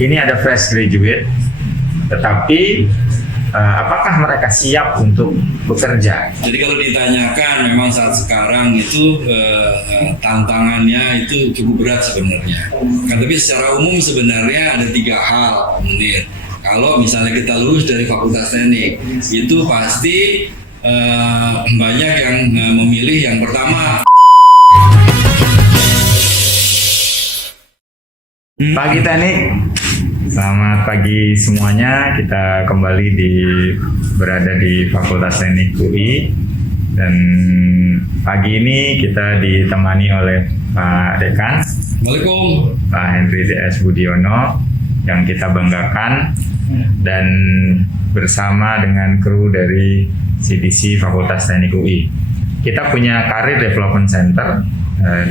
ini ada fresh graduate, tetapi apakah mereka siap untuk bekerja? Jadi kalau ditanyakan memang saat sekarang itu tantangannya itu cukup berat sebenarnya. Tapi secara umum sebenarnya ada 3 hal, Munir. Kalau misalnya kita lulus dari Fakultas Teknik, itu pasti banyak yang memilih yang pertama. Pagi Teknik, selamat pagi semuanya. Kita kembali berada di Fakultas Teknik UI, dan pagi ini kita ditemani oleh Pak Dekan, Assalamualaikum, Pak Henry DS Budiono, yang kita banggakan, dan bersama dengan kru dari CDC Fakultas Teknik UI. Kita punya Career Development Center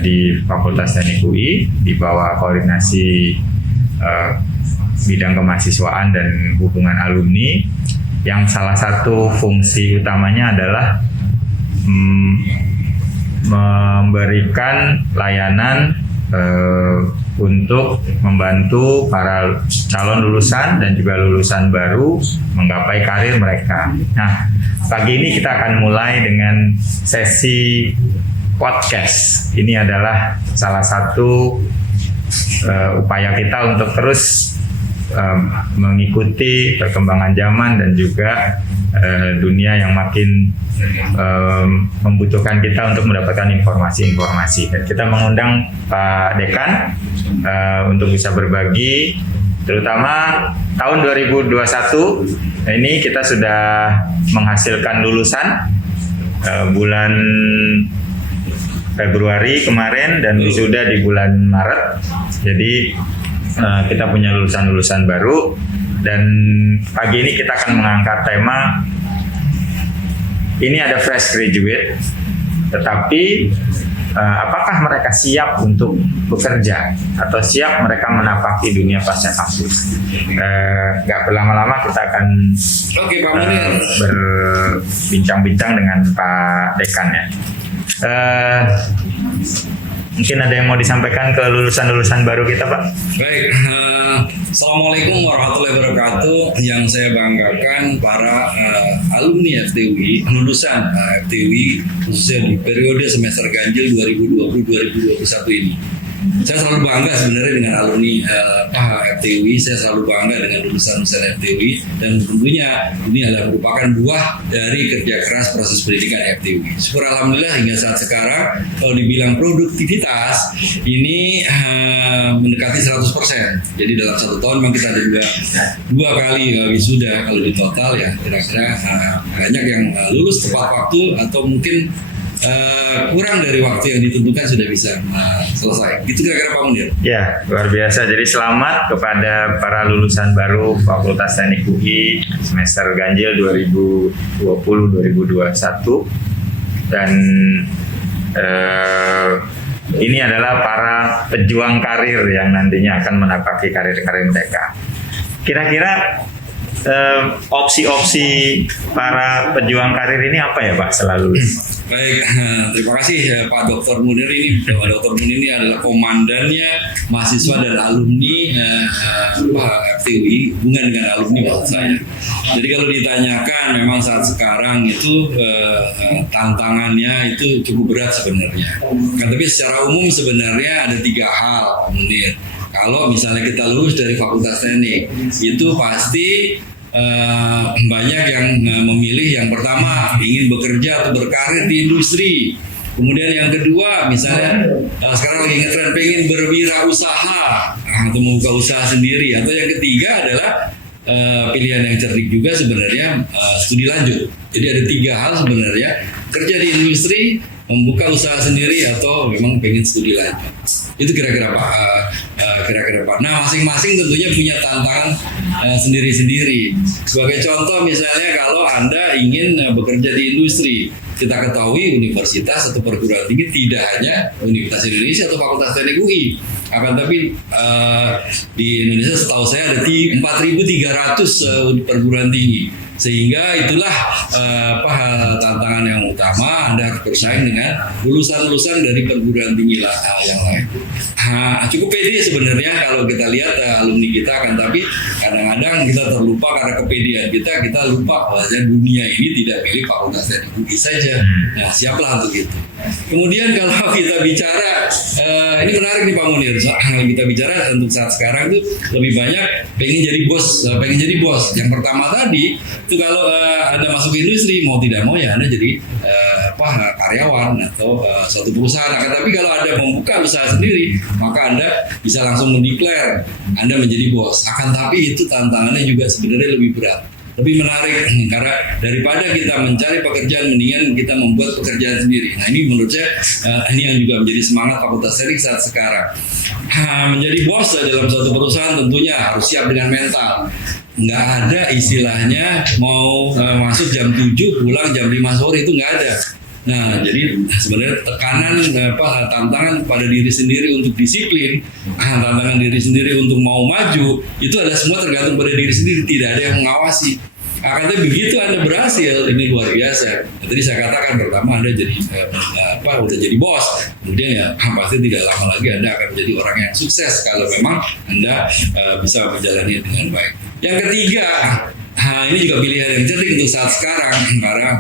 di Fakultas Teknik UI di bawah koordinasi bidang kemahasiswaan dan hubungan alumni, yang salah satu fungsi utamanya adalah memberikan layanan untuk membantu para calon lulusan dan juga lulusan baru menggapai karir mereka. Nah, pagi ini kita akan mulai dengan sesi podcast. Ini adalah salah satu upaya kita untuk terus mengikuti perkembangan zaman dan juga dunia yang makin membutuhkan kita untuk mendapatkan informasi-informasi. Dan kita mengundang Pak Dekan untuk bisa berbagi, terutama tahun 2021 ini kita sudah menghasilkan lulusan bulan Februari kemarin dan wisuda di bulan Maret. Jadi kita punya lulusan-lulusan baru, dan pagi ini kita akan mengangkat tema ini ada fresh graduate, tetapi apakah mereka siap untuk bekerja atau siap mereka menapaki dunia pasca kampus? Nggak berlama-lama kita akan berbincang-bincang dengan Pak Dekan ya. Mungkin ada yang mau disampaikan ke lulusan-lulusan baru kita, Pak? Baik, Assalamualaikum warahmatullahi wabarakatuh. Yang saya banggakan para alumni FTUI, lulusan FTUI, khususnya di periode semester ganjil 2020-2021 ini. Saya selalu bangga sebenarnya dengan alumni FTUI, saya selalu bangga dengan lulusan-lulusan FTUI, dan tentunya ini adalah merupakan buah dari kerja keras proses pendidikan FTUI. Syukur alhamdulillah hingga saat sekarang, kalau dibilang produktivitas ini mendekati 100%. Jadi dalam 1 tahun memang kita ada dua kali wisuda. Kalau di total ya kira-kira banyak yang lulus tepat waktu atau mungkin kurang dari waktu yang ditentukan sudah bisa selesai. Itu kira-kira Pak Munir. Ya, luar biasa. Jadi selamat kepada para lulusan baru Fakultas Teknik UI semester ganjil 2020-2021. Dan ini adalah para pejuang karir yang nantinya akan menapaki karir-karir mereka. Kira-kira opsi-opsi para pejuang karir ini apa ya Pak selalu? Baik, terima kasih Pak Dr. Munir ini. Pak Dr. Munir ini adalah komandannya mahasiswa dan alumni FTUI, hubungan dengan alumni maksud saya. Jadi kalau ditanyakan memang saat sekarang itu tantangannya itu cukup berat sebenarnya. Tapi secara umum sebenarnya ada 3 hal, Munir. Kalau misalnya kita lulus dari Fakultas Teknik, itu pasti banyak yang memilih yang pertama ingin bekerja atau berkarir di industri. Kemudian yang kedua misalnya sekarang lagi ngetren pengen berwirausaha atau membuka usaha sendiri. Atau yang ketiga adalah pilihan yang cerdik juga sebenarnya studi lanjut. Jadi ada 3 hal sebenarnya, kerja di industri, membuka usaha sendiri, atau memang pengen studi lanjut. Itu kira-kira Pak. Nah, masing-masing tentunya punya tantangan sendiri-sendiri. Sebagai contoh misalnya kalau Anda ingin bekerja di industri, kita ketahui universitas atau perguruan tinggi tidak hanya Universitas Indonesia atau Fakultas Teknik UI. Akan tapi di Indonesia setahu saya ada 4.300 perguruan tinggi. Sehingga itulah tantangan yang utama, Anda harus bersaing dengan lulusan-lulusan dari perguruan tinggi yang lain. Cukup pede sebenarnya kalau kita lihat alumni kita, kan tapi kadang-kadang kita terlupa karena kepedean kita lupa bahwa dunia ini tidak milik Fakultas Teknik UI saja. Nah, siaplah untuk itu. Kemudian kalau kita bicara, ini menarik nih Pak Munir, kalau kita bicara untuk saat sekarang itu lebih banyak pengen jadi bos. Yang pertama tadi itu kalau Anda masuk ke industri, mau tidak mau ya Anda jadi karyawan atau suatu perusahaan. Tapi kalau Anda membuka usaha sendiri, maka Anda bisa langsung mendeklar Anda menjadi bos. Akan tapi itu tantangannya juga sebenarnya lebih berat, lebih menarik, karena daripada kita mencari pekerjaan, mendingan kita membuat pekerjaan sendiri. Nah, ini menurut saya ini yang juga menjadi semangat Fakultas Teknik saat sekarang. Menjadi bos dalam suatu perusahaan tentunya harus siap dengan mental. Nggak ada istilahnya mau masuk jam 7 pulang jam 5 sore, itu nggak ada. Nah, jadi sebenarnya tekanan tantangan pada diri sendiri untuk disiplin, tantangan diri sendiri untuk mau maju, itu adalah semua tergantung pada diri sendiri, tidak ada yang mengawasi. Akan tapi begitu Anda berhasil, ini luar biasa. Tadi saya katakan pertama Anda jadi udah jadi bos, kemudian ya pasti tidak lama lagi Anda akan menjadi orang yang sukses kalau memang Anda bisa menjalani dengan baik. Yang ketiga, ini juga pilihan yang cerdik untuk saat sekarang, karena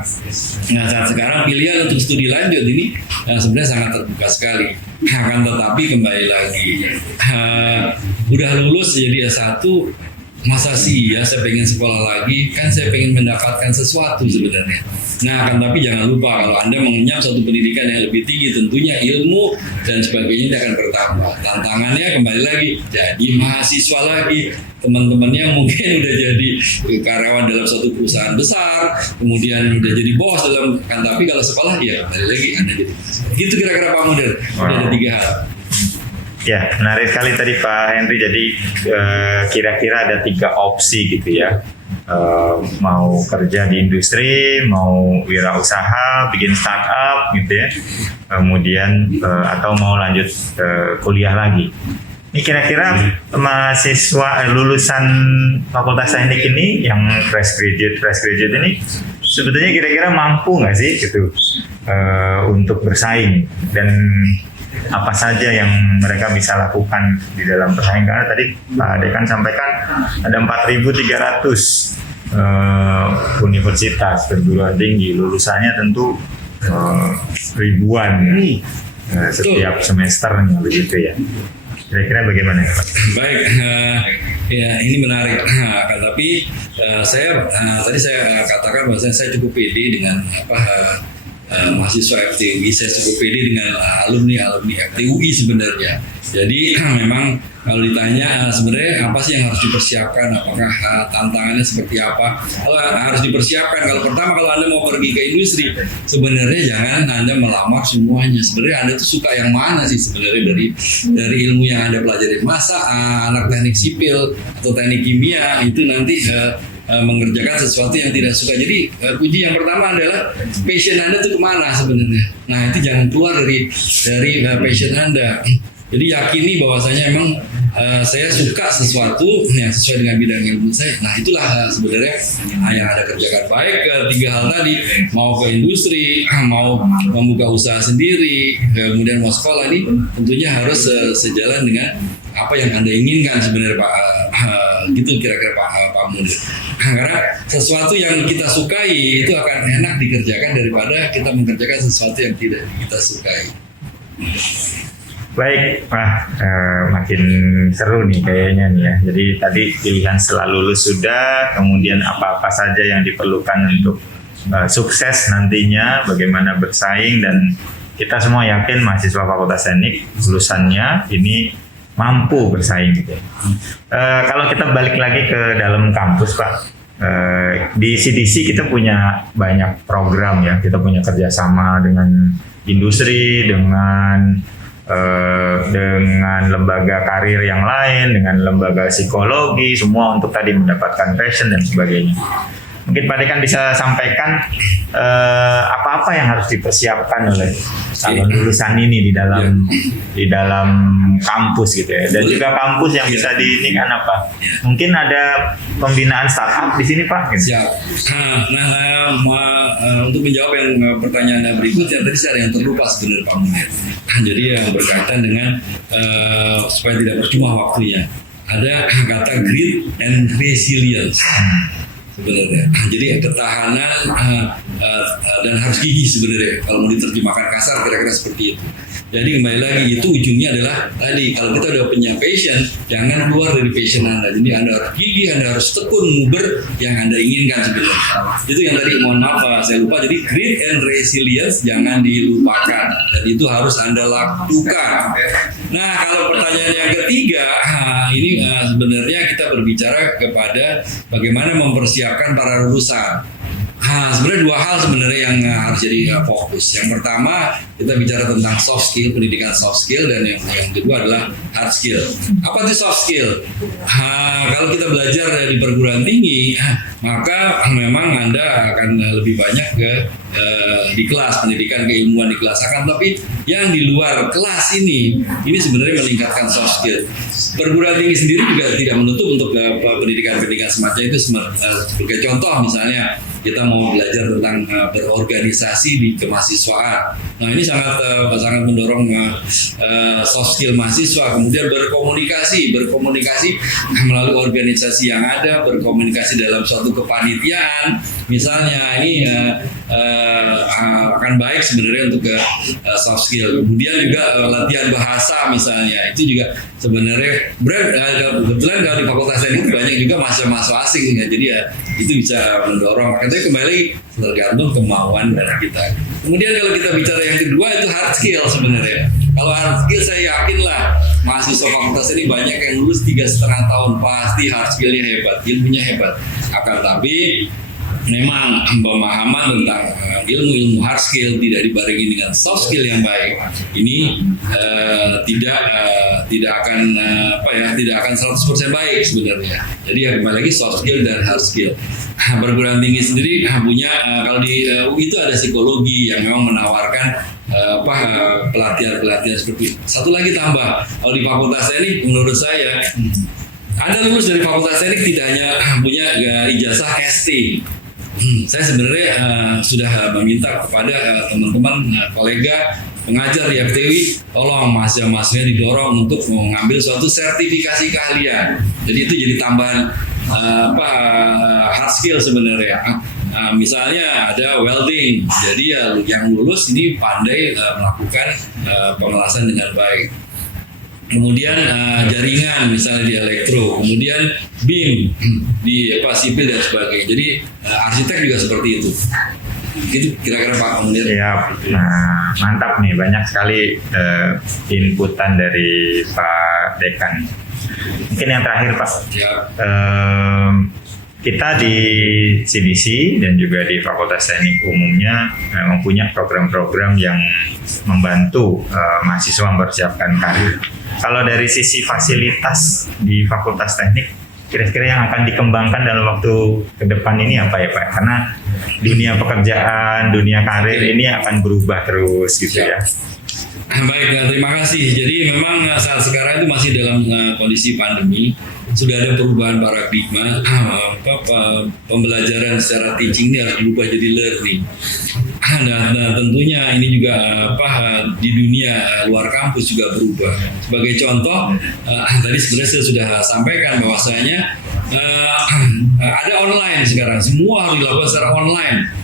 saat sekarang pilihan untuk studi lanjut ini sebenarnya sangat terbuka sekali. Akan tetapi kembali lagi, udah lulus jadi S1, masa sih ya saya pengen sekolah lagi, kan saya pengen mendapatkan sesuatu sebenarnya. Nah, akan tapi jangan lupa kalau Anda mengenyam suatu pendidikan yang lebih tinggi, tentunya ilmu dan sebagainya akan bertambah. Tantangannya kembali lagi jadi mahasiswa lagi, teman-temannya mungkin udah jadi karyawan dalam suatu perusahaan besar, kemudian udah jadi bos dalam, kan tapi kalau sekolah ya kembali lagi Anda jadi mahasiswa. Gitu kira-kira Pak Munir. Ada 3 hal. Ya, menarik sekali tadi Pak Henry. Jadi kira-kira ada 3 opsi gitu ya. Mau kerja di industri, mau wirausaha, bikin startup gitu ya. Kemudian atau mau lanjut kuliah lagi. Ini kira-kira mahasiswa lulusan Fakultas Teknik ini yang fresh graduate ini sebetulnya kira-kira mampu nggak sih gitu untuk bersaing, dan apa saja yang mereka bisa lakukan di dalam persaingan? Karena tadi Pak Dekan sampaikan ada 4.300 universitas perguruan tinggi, lulusannya tentu ribuan setiap semesternya begitu ya. Kira-kira bagaimana ya Pak? Baik, ya ini menarik. Tapi tadi saya katakan bahwa saya cukup pede dengan mahasiswa FTUI, saya cukup pede dengan alumni FTUI sebenarnya. Jadi memang kalau ditanya sebenarnya apa sih yang harus dipersiapkan, apakah tantangannya seperti apa? Kalau harus dipersiapkan, kalau pertama kalau Anda mau pergi ke industri, sebenarnya jangan Anda melamar semuanya. Sebenarnya Anda tuh suka yang mana sih sebenarnya dari ilmu yang Anda pelajari? Masa anak teknik sipil atau teknik kimia itu nanti mengerjakan sesuatu yang tidak suka. Jadi kunci yang pertama adalah passion Anda itu kemana sebenarnya. Nah, itu jangan keluar dari passion Anda. Jadi yakini bahwasanya memang saya suka sesuatu yang sesuai dengan bidang ilmu saya. Nah, itulah sebenarnya yang Anda kerjakan. Baik 3 hal tadi, mau ke industri, mau membuka usaha sendiri, kemudian mau sekolah, ini tentunya harus sejalan dengan apa yang Anda inginkan sebenarnya Pak. Gitu kira-kira Pak Munir. Karena sesuatu yang kita sukai itu akan enak dikerjakan daripada kita mengerjakan sesuatu yang tidak kita sukai. Baik, Pak, makin seru nih kayaknya nih ya. Jadi tadi pilihan setelah lulus sudah, kemudian apa-apa saja yang diperlukan untuk sukses nantinya, bagaimana bersaing, dan kita semua yakin mahasiswa Fakultas Teknik lulusannya ini mampu bersaing gitu ya. Kalau kita balik lagi ke dalam kampus Pak, di CDC kita punya banyak program ya, kita punya kerjasama dengan industri, dengan lembaga karir yang lain, dengan lembaga psikologi, semua untuk tadi mendapatkan passion dan sebagainya. Mungkin Pak Dekan bisa sampaikan apa-apa yang harus dipersiapkan oleh calon lulusan ini di dalam kampus gitu ya. Dan juga kampus yang bisa ini kan apa? Mungkin ada pembinaan startup di sini Pak. Gitu. Siap. Untuk menjawab yang pertanyaan berikutnya tadi saya ada yang terlupa sebenarnya Pak Munir. Jadi yang berkaitan dengan supaya tidak percuma waktunya. Ada kata grit and resilience sebenarnya. Jadi ketahanan dan harus gigih sebenarnya kalau mau diterjemahkan kasar kira-kira seperti itu. Jadi kembali lagi itu ujungnya adalah tadi kalau kita udah punya passion, jangan keluar dari passion Anda. Jadi Anda harus gigih, Anda harus tekun nguber yang Anda inginkan sebenarnya. Itu yang tadi mohon maaf saya lupa. Jadi grit and resilience jangan dilupakan dan itu harus Anda lakukan. Nah kalau pertanyaan yang ketiga, ini sebenarnya kita berbicara kepada bagaimana mempersiapkan para lulusan. Sebenarnya dua hal sebenarnya yang harus jadi fokus. Yang pertama kita bicara tentang soft skill, pendidikan soft skill, dan yang kedua adalah hard skill. Apa itu soft skill? Kalau kita belajar di perguruan tinggi, maka memang Anda akan lebih banyak di kelas, pendidikan keilmuan di kelas. Tapi yang di luar kelas ini sebenarnya meningkatkan soft skill. Perguruan tinggi sendiri juga tidak menutup untuk pendidikan-pendidikan semacam itu. Sebagai contoh misalnya kita mau belajar tentang berorganisasi di kemahasiswaan. Nah ini sangat mendorong soft skill mahasiswa. Kemudian berkomunikasi melalui organisasi yang ada, berkomunikasi dalam suatu kepanitiaan. Misalnya ini akan baik sebenarnya untuk soft skill. Kemudian juga latihan bahasa misalnya itu juga sebenarnya kebetulan kalau di Fakultas Teknik banyak juga mahasiswa asing ya. Jadi ya itu bisa mendorong. Tapi kembali tergantung kemauan dari kita. Kemudian kalau kita bicara yang kedua itu hard skill sebenarnya. Kalau hard skill saya yakinlah mahasiswa fakultas ini banyak yang lulus 3,5 tahun pasti hard skillnya hebat, ilmunya hebat. Akan tapi memang pemahaman tentang ilmu hard skill tidak dibarengi dengan soft skill yang baik ini tidak akan 100% baik sebenarnya. Jadi ya kembali lagi soft skill dan hard skill. Perguruan tinggi sendiri punya kalau di UI itu ada psikologi yang memang menawarkan pelatihan seperti itu. Satu lagi tambah kalau di fakultas teknik menurut saya Anda lulus dari fakultas teknik tidak hanya punya ijazah ST. Saya sebenarnya sudah meminta kepada teman-teman kolega pengajar di FTW, tolong mahasiswa-mahasiswa didorong untuk mengambil suatu sertifikasi keahlian. Jadi itu jadi tambahan hard skill sebenarnya. Misalnya ada welding, jadi ya yang lulus ini pandai melakukan pengelasan dengan baik. Kemudian jaringan misalnya di elektro, kemudian BIM di sipil dan sebagainya. Jadi arsitek juga seperti itu. Gitu kira-kira Pak Munir. Ya, nah mantap nih, banyak sekali inputan dari Pak Dekan. Mungkin yang terakhir Pak. Ya. Kita di CDC dan juga di Fakultas Teknik umumnya memang punya program-program yang membantu mahasiswa mempersiapkan karir. Kalau dari sisi fasilitas di Fakultas Teknik, kira-kira yang akan dikembangkan dalam waktu ke depan ini apa ya Pak? Karena dunia pekerjaan, dunia karir ini akan berubah terus gitu ya. Baik, terima kasih. Jadi memang saat sekarang itu masih dalam kondisi pandemi. Sudah ada perubahan paradigma, pembelajaran secara teaching ini harus berubah jadi learning. Nah, tentunya ini juga di dunia luar kampus juga berubah. Sebagai contoh, tadi sebenarnya saya sudah sampaikan bahwasanya ada online sekarang, semua harus dilakukan secara online.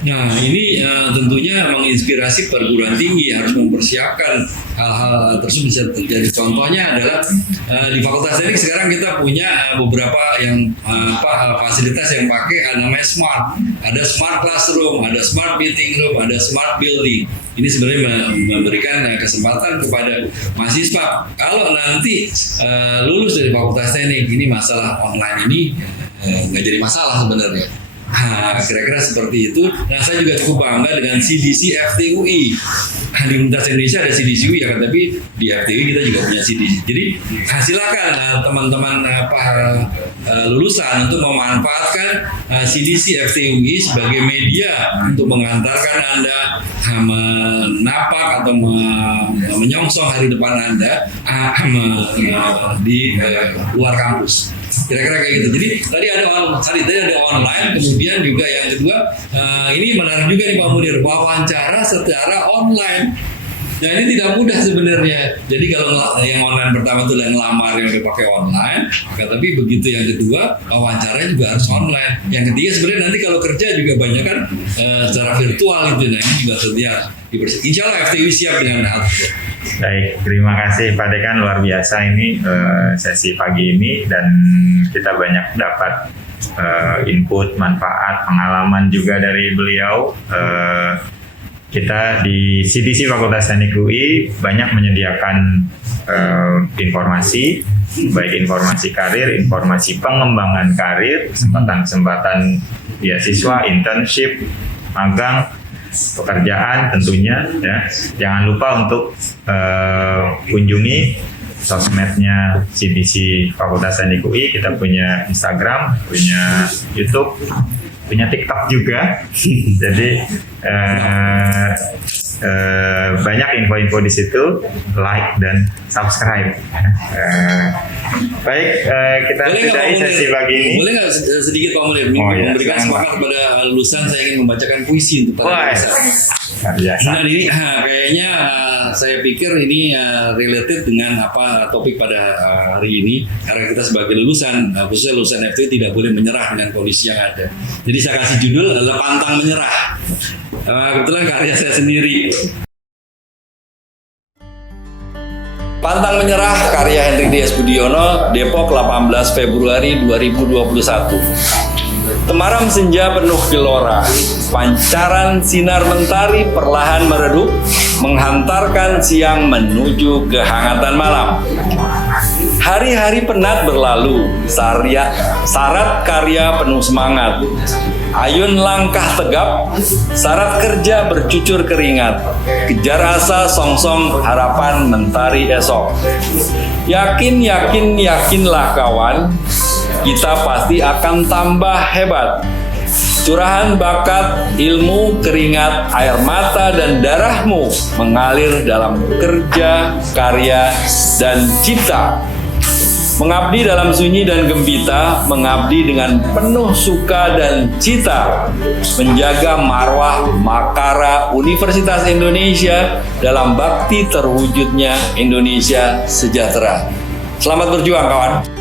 Nah ini tentunya menginspirasi perguruan tinggi harus mempersiapkan hal-hal tersebut bisa terjadi. Contohnya adalah di Fakultas Teknik sekarang kita punya beberapa yang fasilitas yang pakai namanya smart. Ada smart classroom, ada smart meeting room, ada smart building. Ini sebenarnya memberikan kesempatan kepada mahasiswa kalau nanti lulus dari Fakultas Teknik ini masalah online ini nggak jadi masalah sebenarnya. Kira-kira seperti itu. Nah, saya juga cukup bangga dengan CDC FTUI. Di Universitas Indonesia ada CDC UI ya kan, tapi di FTUI kita juga punya CDC. Jadi silakan teman-teman lulusan untuk memanfaatkan CDC FTUI sebagai media untuk mengantarkan Anda menapak atau menyongsong hari depan Anda di luar kampus. Kira-kira kayak gitu. Jadi tadi ada online, kemudian juga yang kedua ini menarik juga nih Pak Munir, wawancara secara online. Nah ini tidak mudah sebenarnya. Jadi kalau yang online pertama itu yang ngelamar yang dipakai online, tapi begitu yang kedua wawancaranya juga harus online. Yang ketiga sebenarnya nanti kalau kerja juga banyak kan secara virtual itu. Nah ini juga setiap insya Allah FTUI siap dengan hal itu. Baik, terima kasih Pak Dekan, luar biasa ini sesi pagi ini, dan kita banyak dapat input, manfaat, pengalaman juga dari beliau. Kita di CDC Fakultas Teknik UI banyak menyediakan informasi, baik informasi karir, informasi pengembangan karir, kesempatan-kesempatan beasiswa, internship, magang, pekerjaan tentunya ya. Jangan lupa untuk kunjungi sosmednya CDC Fakultas Teknik UI. Kita punya Instagram, punya YouTube, punya TikTok juga. Jadi banyak info-info di situ, like dan subscribe. Baik, kita sudahi sesi pagi ini. Boleh nggak sedikit Pak Munir memberikan semangat kepada lulusan? Saya ingin membacakan puisi untuk para lulusan. Nah ini kayaknya saya pikir ini related dengan apa topik pada hari ini, karena kita sebagai lulusan, khususnya lulusan FTUI tidak boleh menyerah dengan kondisi yang ada. Jadi saya kasih judul adalah Pantang Menyerah. Kebetulan karya saya sendiri. Pantang Menyerah, karya Hendrik D.S. Budiono, Depok 18 Februari 2021. Temaram senja penuh gelora, pancaran sinar mentari perlahan meredup, menghantarkan siang menuju kehangatan malam. Hari-hari penat berlalu, syarat karya penuh semangat. Ayun langkah tegap, syarat kerja bercucur keringat. Kejar asa songsong harapan mentari esok. Yakinlah kawan, kita pasti akan tambah hebat. Curahan bakat, ilmu, keringat, air mata, dan darahmu mengalir dalam kerja, karya, dan cipta. Mengabdi dalam sunyi dan gembita, mengabdi dengan penuh suka dan cita, menjaga marwah Makara Universitas Indonesia dalam bakti terwujudnya Indonesia sejahtera. Selamat berjuang kawan.